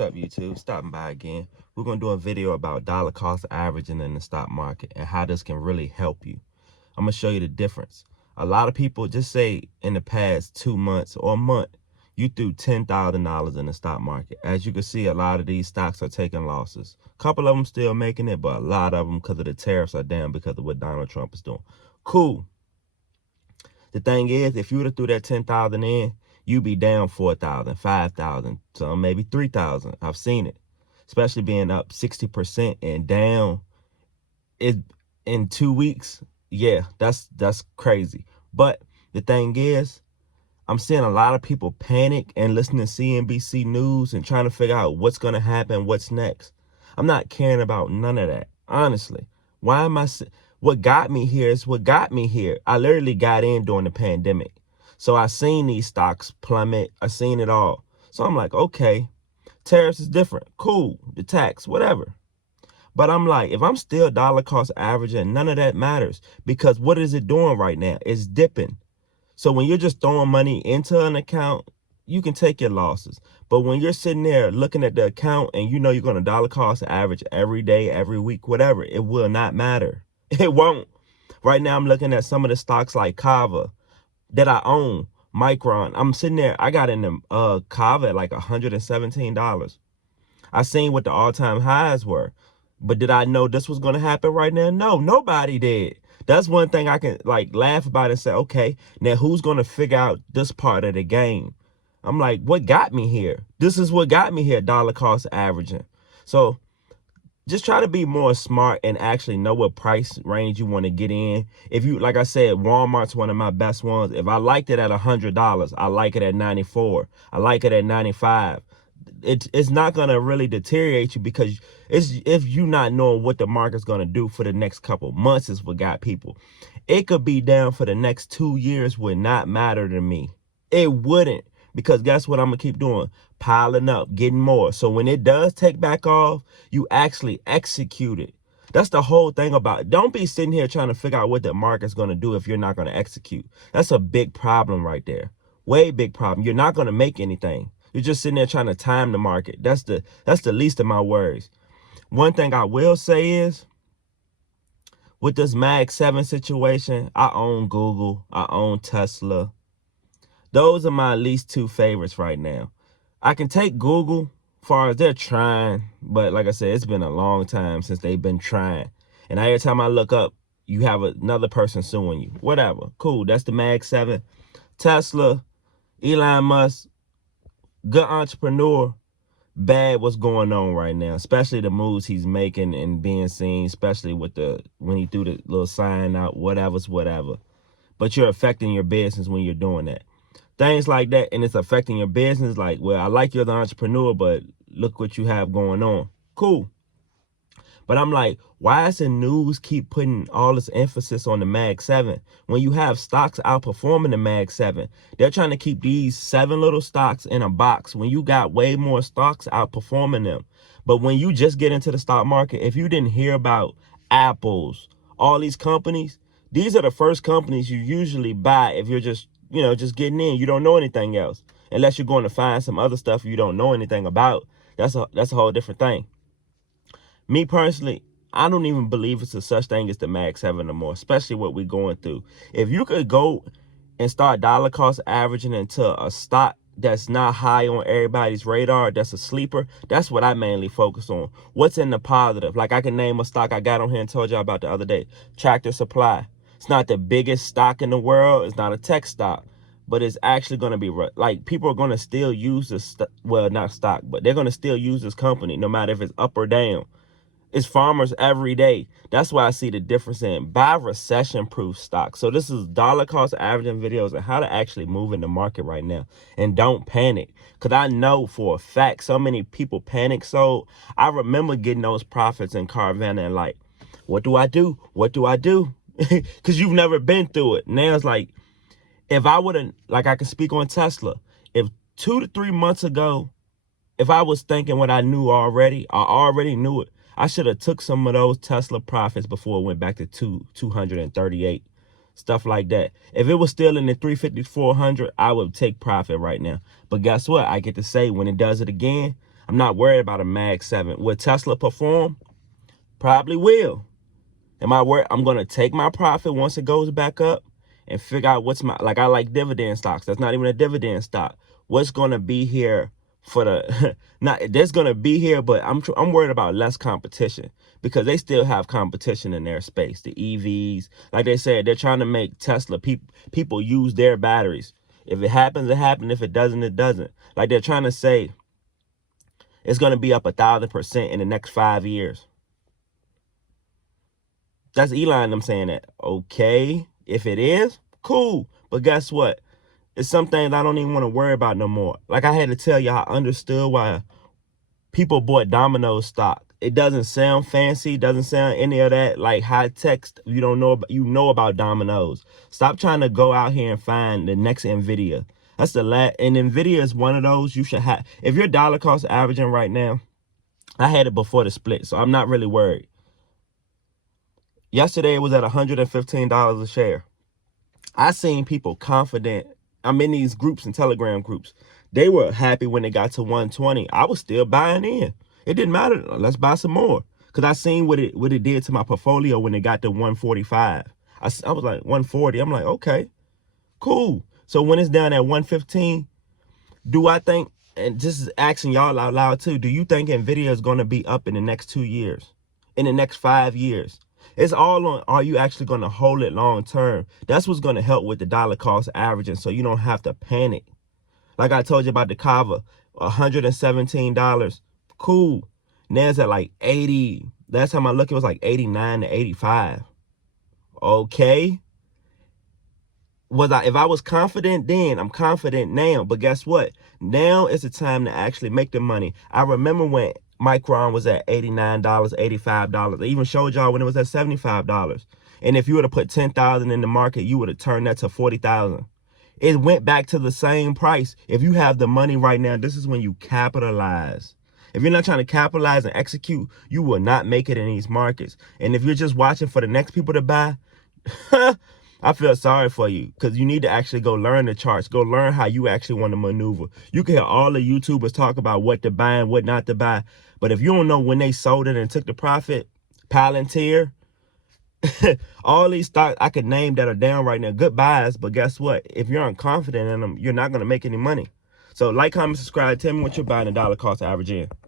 What's up, YouTube? Stopping by again. We're going to do a video about dollar cost averaging in the stock market and how this can really help you. I'm going to show you the difference. A lot of people just say in the past 2 months or a month, you threw $10,000 in the stock market. As you can see, a lot of these stocks are taking losses. A couple of them still making it, but a lot of them, because of the tariffs, are down because of what Donald Trump is doing. Cool. The thing is, if you would have threw that 10,000 in, you'd be down 4,000, 5,000, some maybe 3,000. I've seen it, especially being up 60% and down it in 2 weeks. Yeah, that's crazy. But the thing is, I'm seeing a lot of people panic and listening to CNBC News and trying to figure out what's going to happen, what's next. I'm not caring about none of that, honestly. Why am I? What got me here is what got me here. I literally got in during the pandemic. So I seen these stocks plummet. I seen it all. So I'm like, okay, tariffs is different. Cool, the tax, whatever. But I'm like, if I'm still dollar cost averaging, none of that matters, because what is it doing right now? It's dipping. So when you're just throwing money into an account, you can take your losses. But when you're sitting there looking at the account and you know you're going to dollar cost average every day, every week, whatever, it will not matter. It won't. Right now, I'm looking at some of the stocks like Kava that I own, Micron. I'm sitting there, I got in the Kava at like $117. I seen what the all-time highs were. But did I know this was going to happen right now? No, nobody did. That's one thing I can like laugh about and say, okay, now who's going to figure out this part of the game? I'm like, what got me here? This is what got me here, dollar cost averaging. So just try to be more smart and actually know what price range you want to get in. If you, like I said, Walmart's one of my best ones. If I liked it at $100, I like it at 94. I like it at 95. It's not going to really deteriorate you, because it's if you not knowing what the market's going to do for the next couple months is what got people. It could be down for the next 2 years, would not matter to me. It wouldn't, because guess what I'm going to keep doing? Piling up, getting more. So when it does take back off, you actually execute it. That's the whole thing about it. Don't be sitting here trying to figure out what the market's going to do if you're not going to execute. That's a big problem right there. Way big problem. You're not going to make anything. You're just sitting there trying to time the market. That's the least of my worries. One thing I will say is, with this Mag 7 situation, I own Google, I own Tesla. Those are my least two favorites right now. I can take Google as far as they're trying, but like I said, it's been a long time since they've been trying. And every time I look up, you have another person suing you. Whatever. Cool. That's the Mag 7. Tesla, Elon Musk, good entrepreneur, bad what's going on right now, especially the moves he's making and being seen, especially with when he threw the little sign out, whatever. But you're affecting your business when you're doing that. Things like that, and it's affecting your business. Like, well, I like you're the entrepreneur, but look what you have going on. Cool. But I'm like, why does the news keep putting all this emphasis on the Mag 7 when you have stocks outperforming the Mag 7? They're trying to keep these 7 little stocks in a box when you got way more stocks outperforming them. But when you just get into the stock market, if you didn't hear about Apple's, all these companies, these are the first companies you usually buy if you're just, just getting in. You don't know anything else. Unless you're going to find some other stuff you don't know anything about. That's a whole different thing. Me personally, I don't even believe it's a such thing as the Mag 7 no more, especially what we're going through. If you could go and start dollar cost averaging into a stock that's not high on everybody's radar, that's a sleeper, that's what I mainly focus on. What's in the positive? Like, I can name a stock I got on here and told y'all about the other day. Tractor Supply. It's not the biggest stock in the world. It's not a tech stock. But it's actually going to be, like, people are going to still use this, well, not stock, but they're going to still use this company no matter if it's up or down. It's farmers every day. That's why I see the difference in buy recession-proof stock. So this is dollar cost averaging videos and how to actually move in the market right now. And don't panic. Because I know for a fact so many people panic sold. I remember getting those profits in Carvana and like, what do I do? What do I do? Because you've never been through it. Now it's like, if I wouldn't, like, I can speak on Tesla. If 2 to 3 months ago, if I was thinking what I knew already, I already knew it. I should have took some of those Tesla profits before it went back to 238, stuff like that. If it was still in the 350, 400, I would take profit right now. But guess what? I get to say when it does it again, I'm not worried about a Mag 7. Will Tesla perform? Probably will. Am I worried? I'm going to take my profit once it goes back up and figure out what's my, like I like dividend stocks. That's not even a dividend stock. What's going to be here for the, not, there's going to be here, but I'm worried about less competition because they still have competition in their space. The EVs, like they said, they're trying to make Tesla, people use their batteries. If it happens, it happens. If it doesn't, it doesn't. Like they're trying to say it's going to be up 1,000% in the next 5 years. That's Elon them saying that. Okay, if it is, cool. But guess what? It's some things I don't even want to worry about no more. Like I had to tell you, I understood why people bought Domino's stock. It doesn't sound fancy, doesn't sound any of that like high tech. You don't know, you know about Domino's. Stop trying to go out here and find the next Nvidia. That's the last, and Nvidia is one of those you should have. If you're dollar cost averaging right now, I had it before the split, so I'm not really worried. Yesterday it was at $115 a share. I seen people confident. I'm in these groups and Telegram groups. They were happy when it got to 120. I was still buying in. It didn't matter. Let's buy some more. Because I seen what it did to my portfolio when it got to 145. I was like 140. I'm like, okay, cool. So when it's down at 115, do I think, and this is asking y'all out loud too, do you think Nvidia is going to be up in the next 2 years? In the next 5 years? It's all on, are you actually going to hold it long term? That's what's going to help with the dollar cost averaging so you don't have to panic. Like I told you about the Kava, $117. Cool. Now it's at like 80. Last time I looked, it was like 89 to 85. Okay. If I was confident then, I'm confident now. But guess what? Now is the time to actually make the money. I remember when Micron was at $89, $85. I even showed y'all when it was at $75. And if you would have put 10,000 in the market, you would have turned that to 40,000. It went back to the same price. If you have the money right now, this is when you capitalize. If you're not trying to capitalize and execute, you will not make it in these markets. And if you're just watching for the next people to buy, I feel sorry for you because you need to actually go learn the charts. Go learn how you actually want to maneuver. You can hear all the YouTubers talk about what to buy and what not to buy. But if you don't know when they sold it and took the profit, Palantir, all these stocks I could name that are down right now, good buys. But guess what? If you're unconfident in them, you're not going to make any money. So like, comment, subscribe. Tell me what you're buying a dollar cost average in.